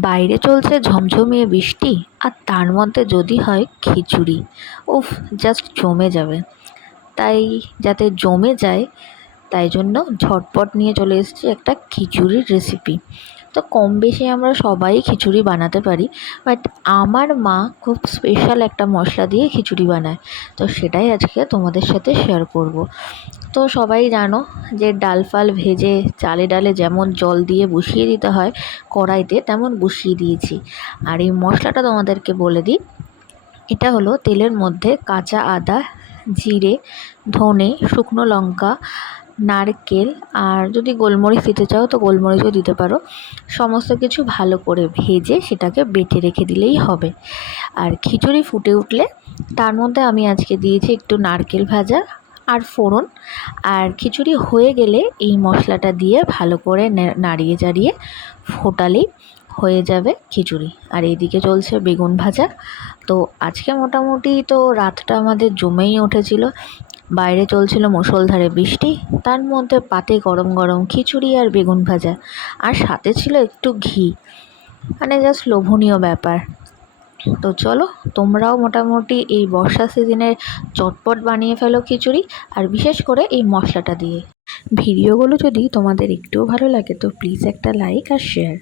বাইরে চলছে ঝমঝমিয়ে বৃষ্টি, আর তার মধ্যে যদি হয় খিচুড়ি। উফ জাস্ট জমে যাবে। তাই যাতে জমে যায়, তাই জন্য ঝটপট নিয়ে চলে এসেছি একটা খিচুড়ির রেসিপি তো কম বেশি আমরা সবাই খিচুড়ি বানাতে পারি বাট আমার মা খুব স্পেশাল একটা মশলা দিয়ে খিচুড়ি বানায়, তো সেটাই আজকে তোমাদের সাথে শেয়ার করব। তো সবাই জানো যে ডাল ফাল ভেজে চালে ডালে যেমন জল দিয়ে বসিয়ে দিতে হয়, কড়াইতে তেমন বসিয়ে দিয়েছি। আর এই মশলাটা তোমাদেরকে বলে দিই, এটা হলো তেলের মধ্যে কাঁচা আদা, জিরে, ধনে, শুকনো লঙ্কা নারকেল আর যদি গোলমরিচ দিতে চাও তো গোলমরিচও দিতে পারো। সমস্ত কিছু ভালো করে ভেজে সেটাকে বেটে রেখে দিলেই হবে। আর খিচুড়ি ফুটে উঠলে তার মধ্যে আমি আজকে দিয়েছি একটু নারকেল ভাজা আর ফোড়ন। আর খিচুড়ি হয়ে গেলে এই মশলাটা দিয়ে ভালো করে নাড়িয়ে চাড়িয়ে ফোটালেই হয়ে যাবে খিচুড়ি। আর এইদিকে চলছে বেগুন ভাজা। তো আজকে মোটামুটি তো রাতটা আমাদের জমেই উঠেছিল। বাইরে চলছিল মুষলধারে বৃষ্টি, তার মধ্যে পাতে গরম গরম খিচুড়ি আর বেগুন ভাজা, আর সাথে ছিল একটু ঘি। মানে জাস্ট লোভনীয় ব্যাপার। তো চলো, তোমরাও মোটামুটি এই বর্ষা সিজনে চটপট বানিয়ে ফেলো খিচুড়ি, আর বিশেষ করে এই মশলাটা দিয়ে। ভিডিওগুলো যদি তোমাদের একটুও ভালো লাগে, তো প্লিজ একটা লাইক আর শেয়ার